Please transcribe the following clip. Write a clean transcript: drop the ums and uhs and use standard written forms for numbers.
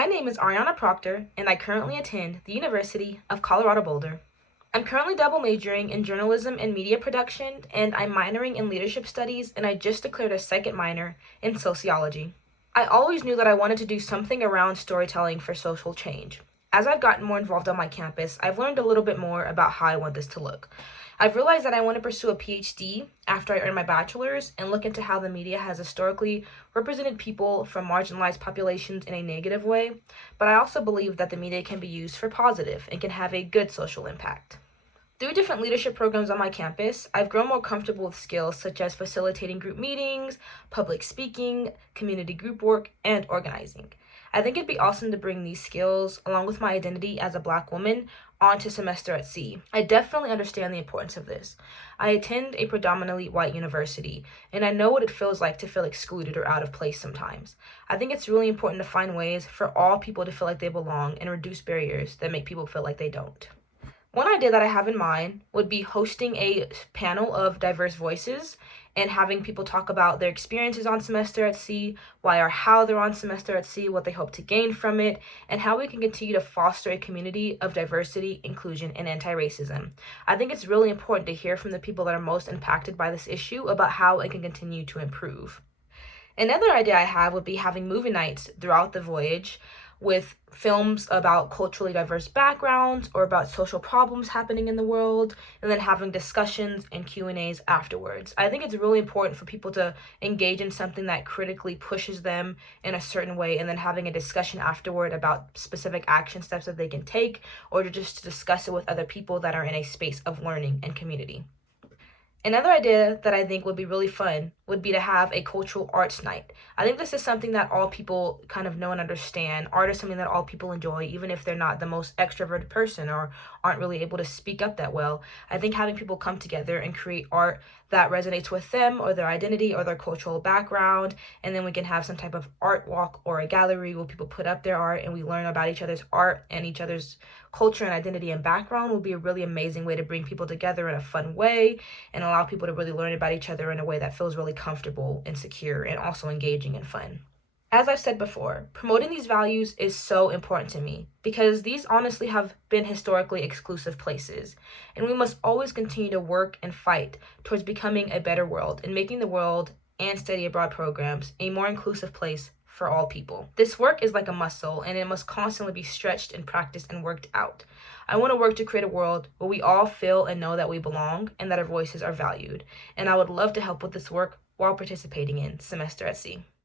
My name is Ariana Proctor, and I currently attend the University of Colorado Boulder. I'm currently double majoring in journalism and media production, and I'm minoring in leadership studies, and I just declared a second minor in sociology. I always knew that I wanted to do something around storytelling for social change. As I've gotten more involved on my campus, I've learned a little bit more about how I want this to look. I've realized that I want to pursue a PhD after I earn my bachelor's and look into how the media has historically represented people from marginalized populations in a negative way, but I also believe that the media can be used for positive and can have a good social impact. Through different leadership programs on my campus, I've grown more comfortable with skills such as facilitating group meetings, public speaking, community group work, and organizing. I think it'd be awesome to bring these skills, along with my identity as a Black woman, onto semester at sea. I definitely understand the importance of this. I attend a predominantly white university, and I know what it feels like to feel excluded or out of place sometimes. I think it's really important to find ways for all people to feel like they belong and reduce barriers that make people feel like they don't. One idea that I have in mind would be hosting a panel of diverse voices and having people talk about their experiences on semester at sea, why or how they're on semester at sea, what they hope to gain from it, and how we can continue to foster a community of diversity, inclusion, and anti-racism. I think it's really important to hear from the people that are most impacted by this issue about how it can continue to improve. Another idea I have would be having movie nights throughout the voyage with films about culturally diverse backgrounds or about social problems happening in the world, and then having discussions and Q&As afterwards. I think it's really important for people to engage in something that critically pushes them in a certain way, and then having a discussion afterward about specific action steps that they can take, or to just discuss it with other people that are in a space of learning and community. Another idea that I think would be really fun would be to have a cultural arts night. I think this is something that all people kind of know and understand. Art is something that all people enjoy, even if they're not the most extroverted person or aren't really able to speak up that well. I think having people come together and create art that resonates with them or their identity or their cultural background, and then we can have some type of art walk or a gallery where people put up their art and we learn about each other's art and each other's culture and identity and background would be a really amazing way to bring people together in a fun way and allow people to really learn about each other in a way that feels really comfortable and secure and also engaging and fun. As I've said before, promoting these values is so important to me because these honestly have been historically exclusive places, and we must always continue to work and fight towards becoming a better world and making the world and study abroad programs a more inclusive place for all people. This work is like a muscle, and it must constantly be stretched and practiced and worked out. I want to work to create a world where we all feel and know that we belong and that our voices are valued, and I would love to help with this work while participating in Semester at Sea.